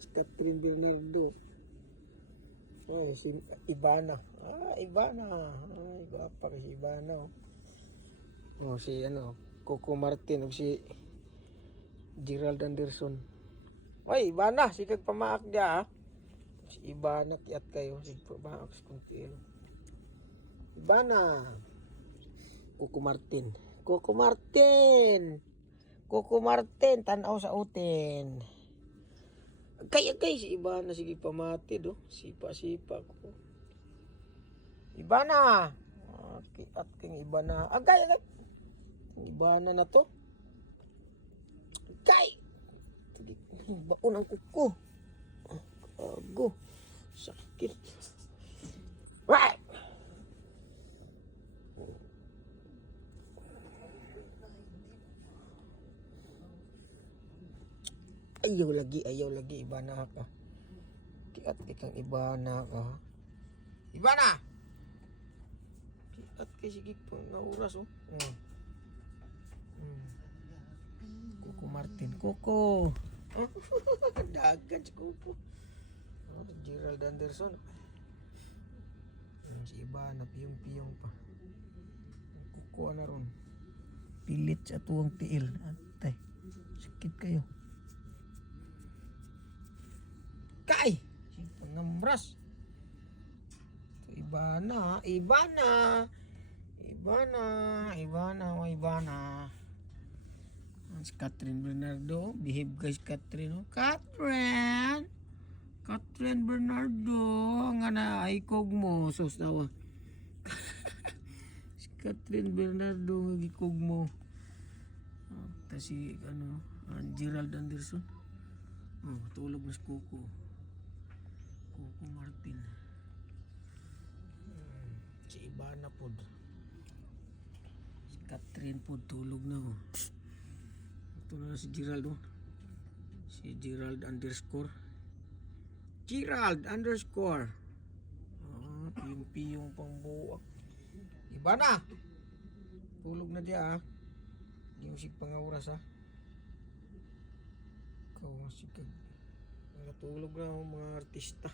Si Catherine Bernardo. Ay, si Ivana. Ah, Ivana. Ay, gwapa ka si Ivana. Oh. oh, si ano, Coco Martin. O si Gerald Anderson. Ay, Ivana. Si kagpamaak dia ah. Si Ivana, kiat kayo. Si pamaak sa kunti. ano. Ivana. Coco Martin. Coco Martin. Coco Martin, tanaw sa utin. Kaya kay si Ibana sige pamati do. Sipa-sipa ko. Ibana. Okay, at king Ibana. Agay agay. Ibana na to. Kay. Tigi baon ang kuko. Ago. Sakit. Ayaw lagi, ayaw lagi, iba na ka. Kiat kay kang iba na ka. Iba na! Kiat kay sige po nga oras oh. Mm. Mm. Coco Martin, Coco! Dagan si Coco. Oh, Gerald Anderson. Mm, si iba na piyong-piyong pa. Kukuha na ron. Pilit sa tuwang tiil. Atay, sakit kayo. Pangambras. Ito, iba na, iba na. Iba na, iba na, oh, iba na. Si Catherine Bernardo. Behave guys, Catherine. Oh. Catherine! Catherine Bernardo. Nga na, ay kog mo. Sos tawa. si Catherine Bernardo. Nga gikog mo. Oh, ta si, ano, ah, Gerald Anderson. Oh, tulog na si Coco. Coco Martin. Si Ibana pod. Si Catherine pod tulog na oh. Ito na si Gerald oh. Si Gerald underscore. Gerald underscore. Ah, piyong-piyong pang buwak. Ibana! Tulog na diya ah. Hindi mo sig pangauras ah. Ikaw si kag Natulog na ang mga artista.